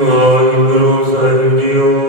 Lord, Guru, you.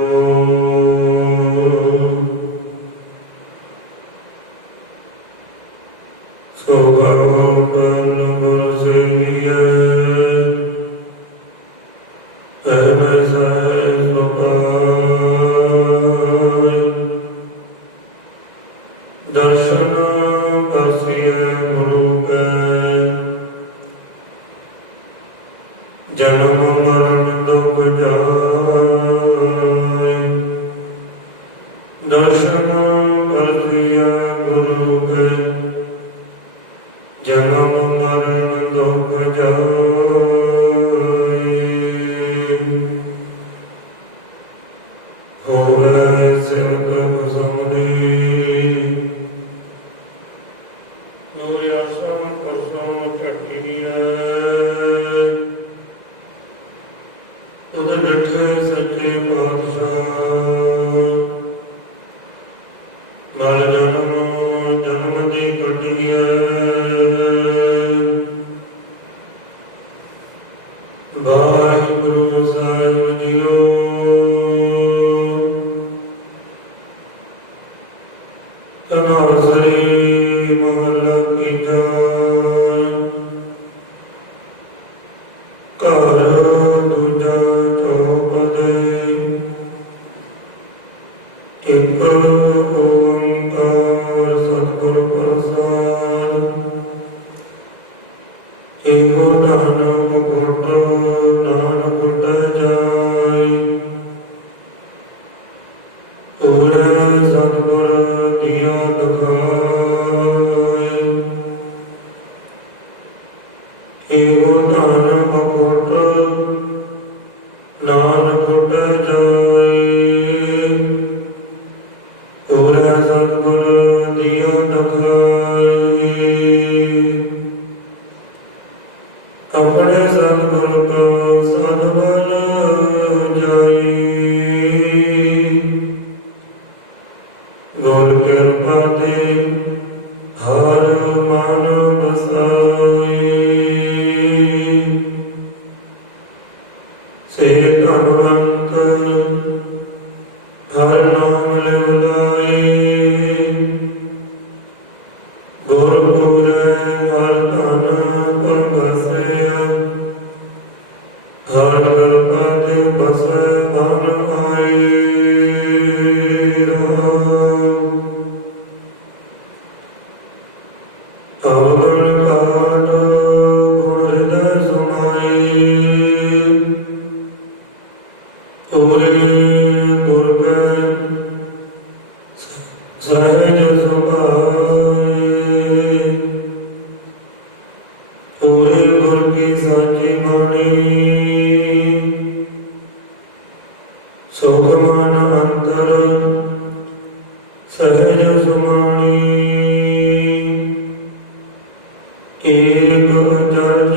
Good.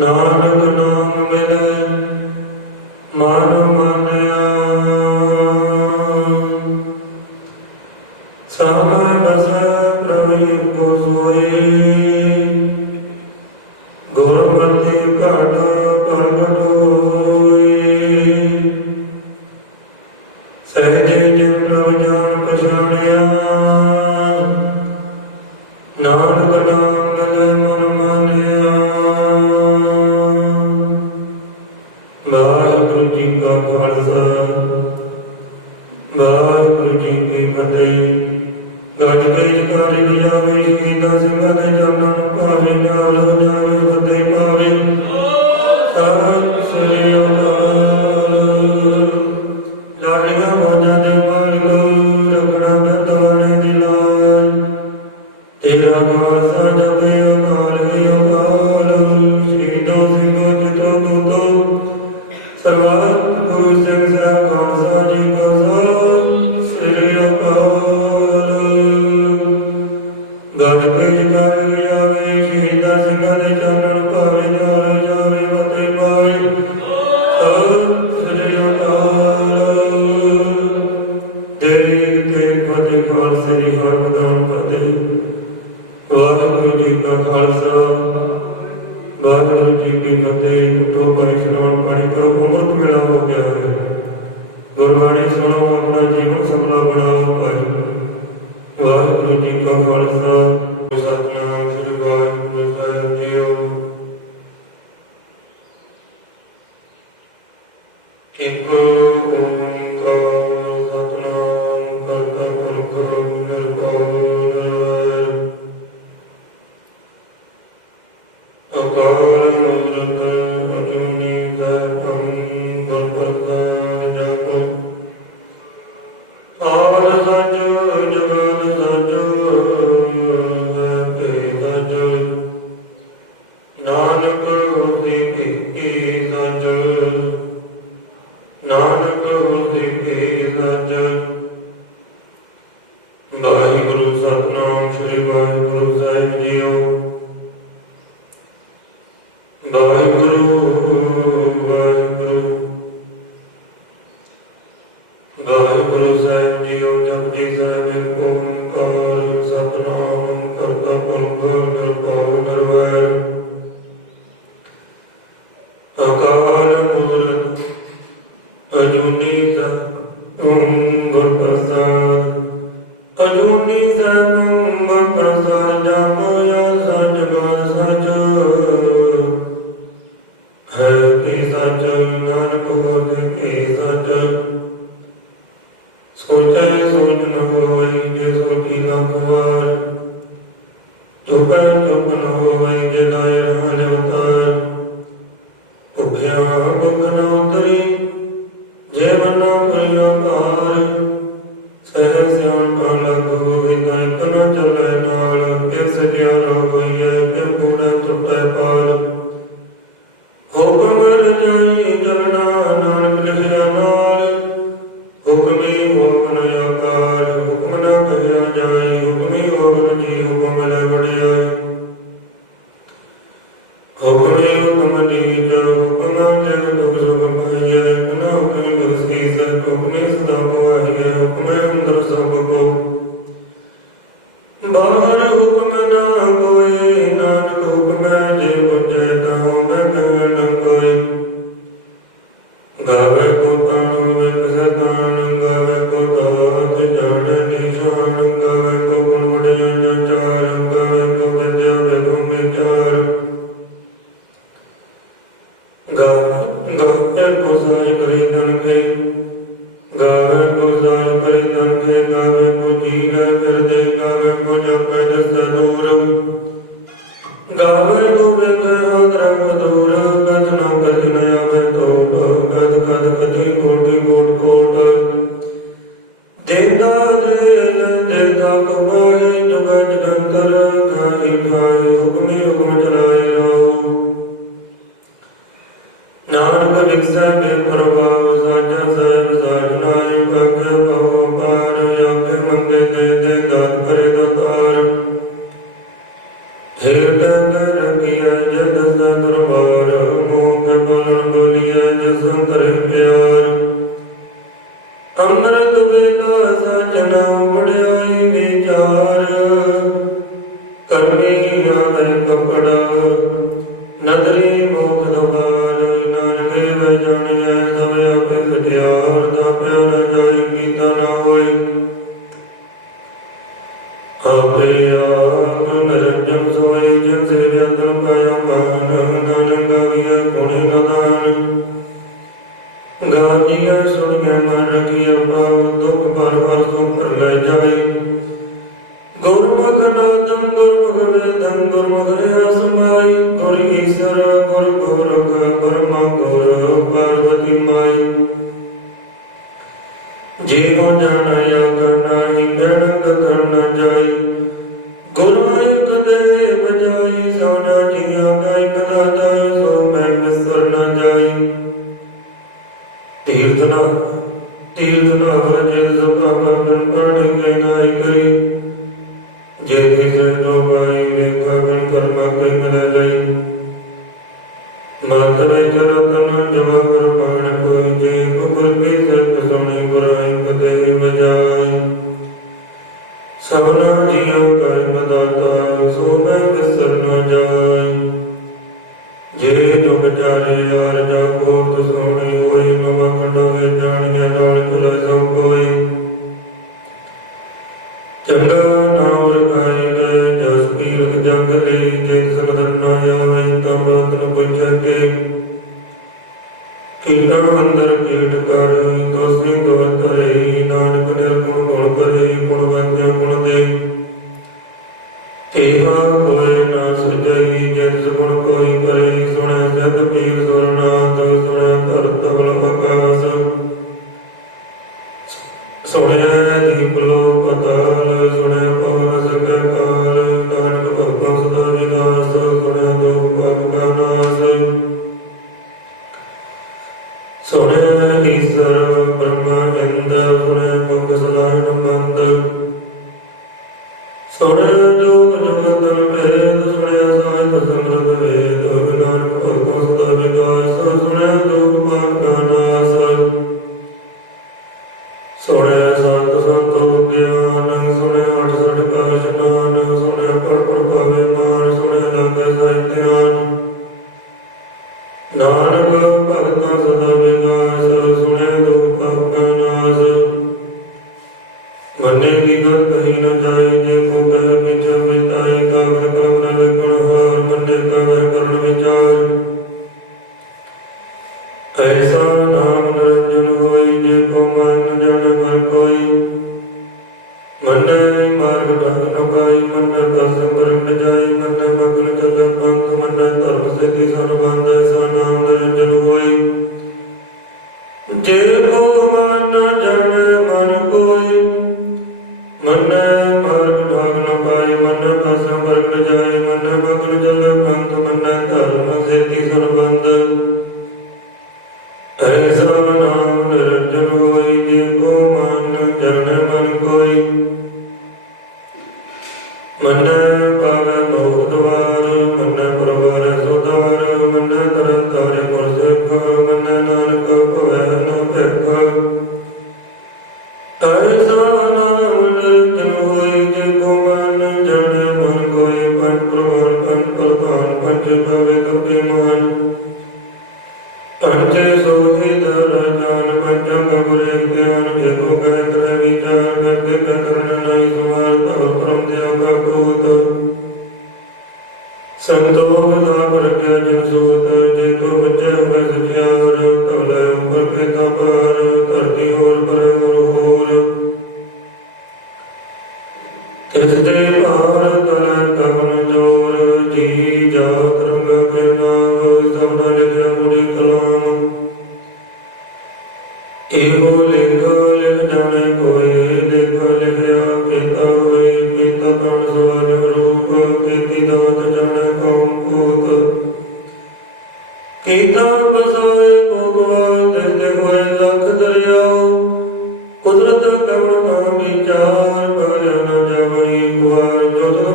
Nanak ਨਾਮ ਮਿਲੇ। Lord. Kim Hu Thank you. وحده لا قائما لك ਅੰਚੇ ਸੋਹਿਤ ਰਜਨ ਪੰਜੰਗ ਗੁਰੇ ਧਿਆਨ ਜਗੋ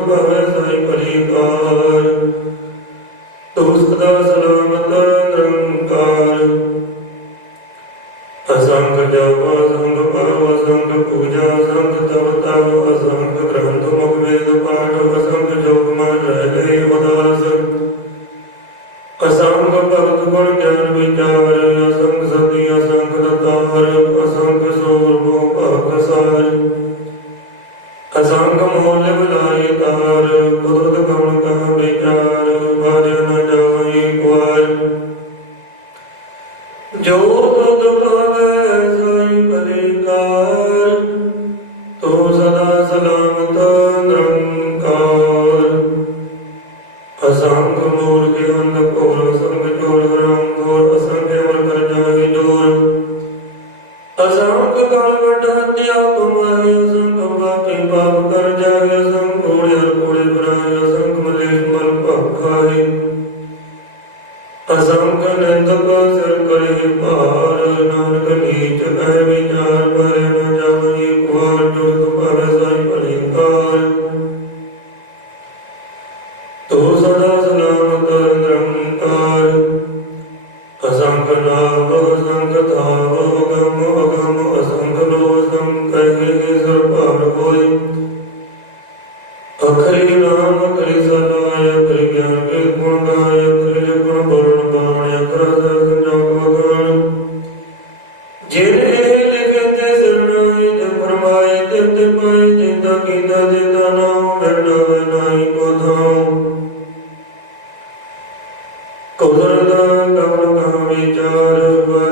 ਭਵੈ ਸਾਈ ਭਲੀ ਕਾਰ ਤੁਮ ਸਦਾ ਸਲਾਮ ਅਸੰਖ ਕਲਵਟ ਹਤਿਆ, ਤੁਮ ਹੈ ਅਸੰਖ ਪਾਪੀ ਪਾਪ ਕਰ ਜਾਏ ਅਸੰਖ ਕੋੜੇ ਹਰ ਕੋੜੇ ਬਰਾਏ ਅਸੰਖ ਮਲੇਖ ਮਲ ਭਖਾਏ ਅਸੰਖ ਨੰਦ ਕੋ ਸਰ ਕਰੇ, ਭਾਰ ਨਾਨਕ ਨੀਚ ਕਹਿ ਵਿਚਾਰ ਪਰ ਕੋਹਰ ਨਾ ਨਾਮ ਵਿਚਾਰ ਵਰ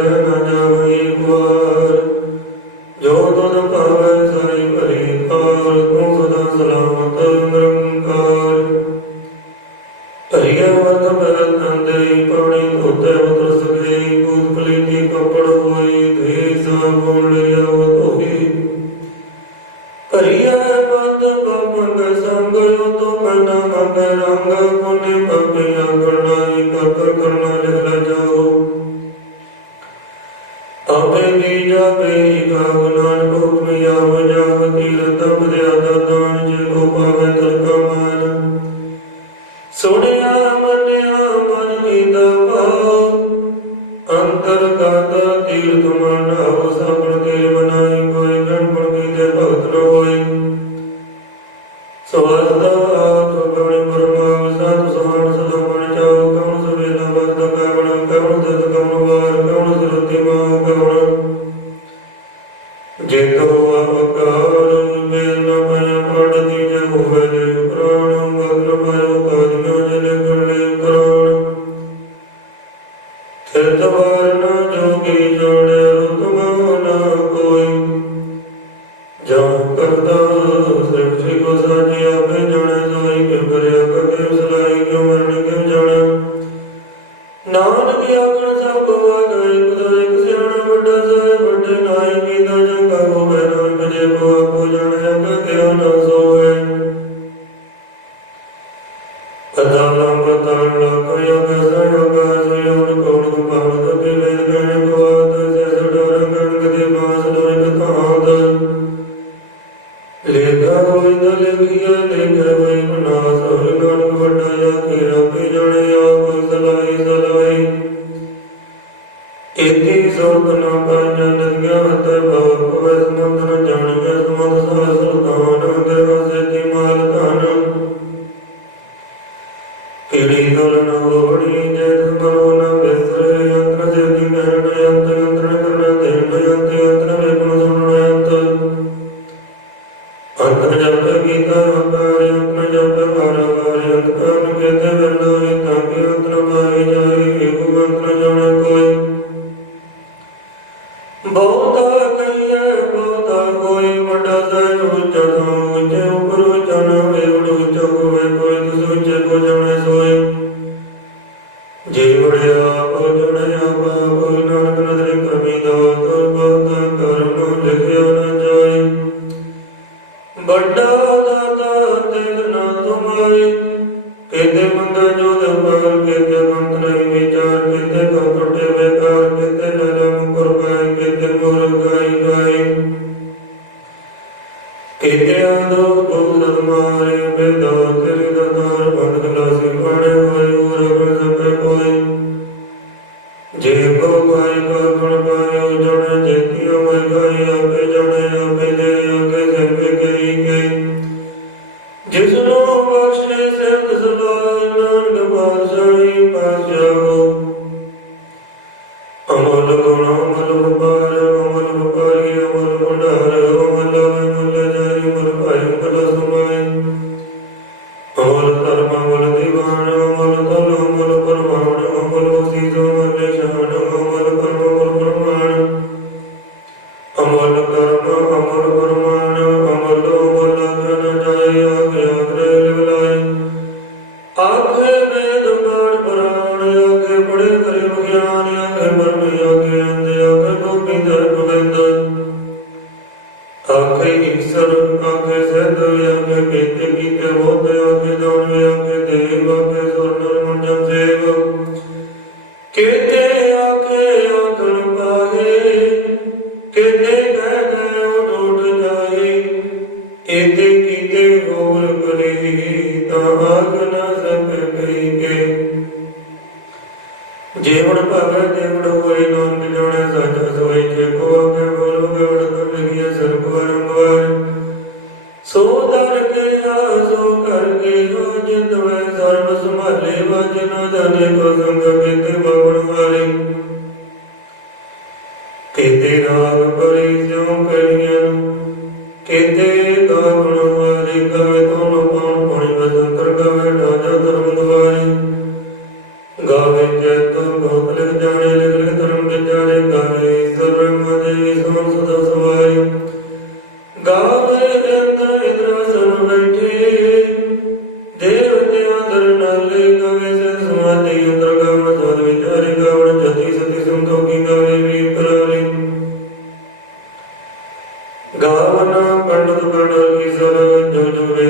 ਜੇ ਹੁਣ ਭਗਤ ਦੇਵੜ ਹੋਏ ਨਾਮ ਮਿਲਣ ਸਜ ਸੋਈ ਜੇ ਕੋ no no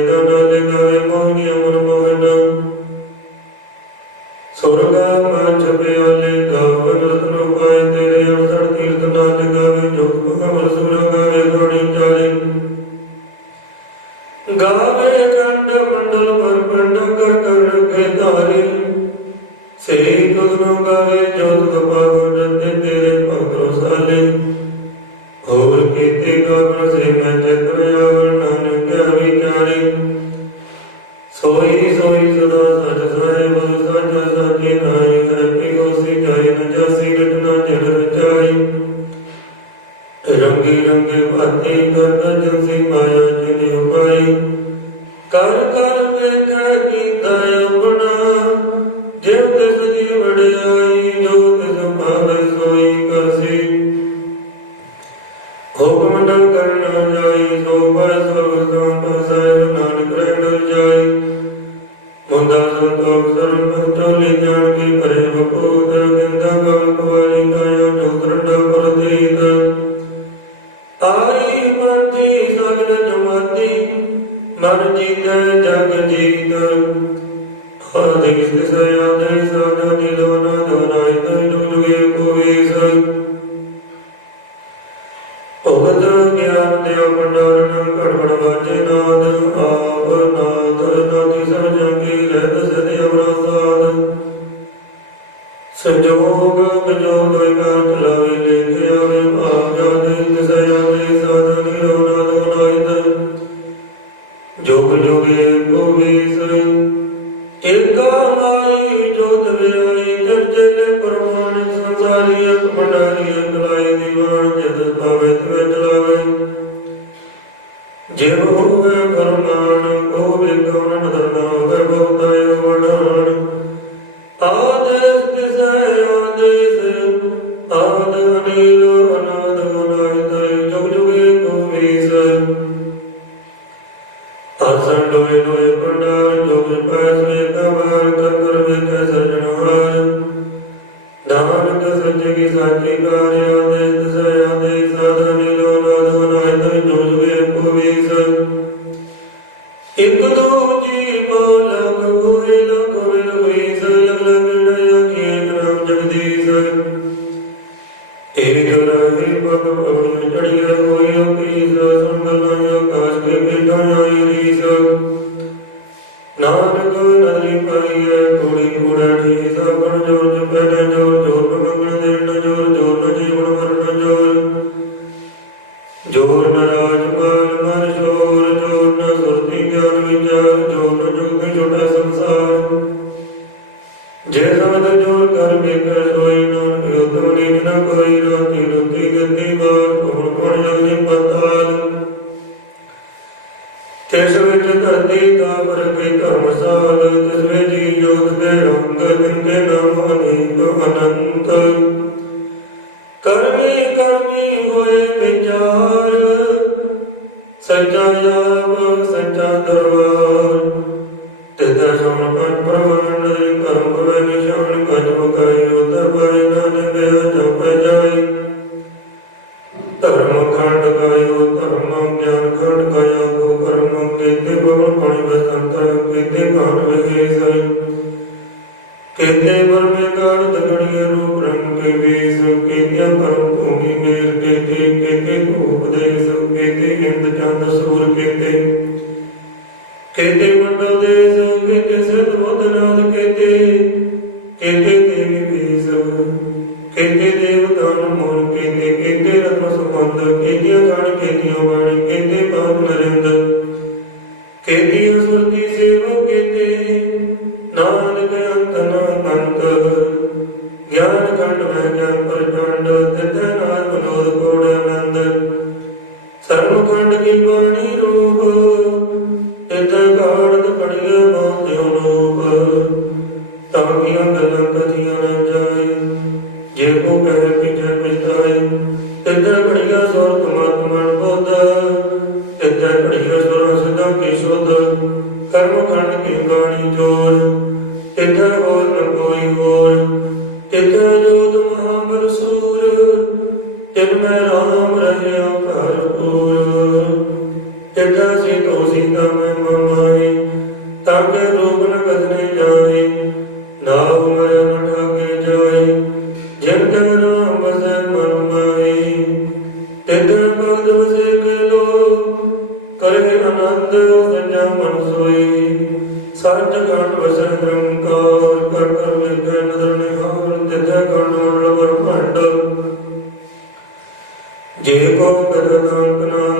ਇਰਗਾ ਮਾਈ ਜੋਤ ਵਿਆਈ ਦਰਜਨ ਪਰਮਾਨ ਸੰਸਾਰੀ ਅਕ ਭੰਡਾਰੀ ਤੇ ਗਾਣਤ ਪੜੀਏ ਮੋਤਿਉ ਲੋਕ ਤਾਂ ਕੀਆਂ ਗੱਲਾਂ ਕਥੀਆਂ ਜੇ ਕੋ ਕਰਨਾਂਤ ਨਾਂਤ ਤਿਥੈ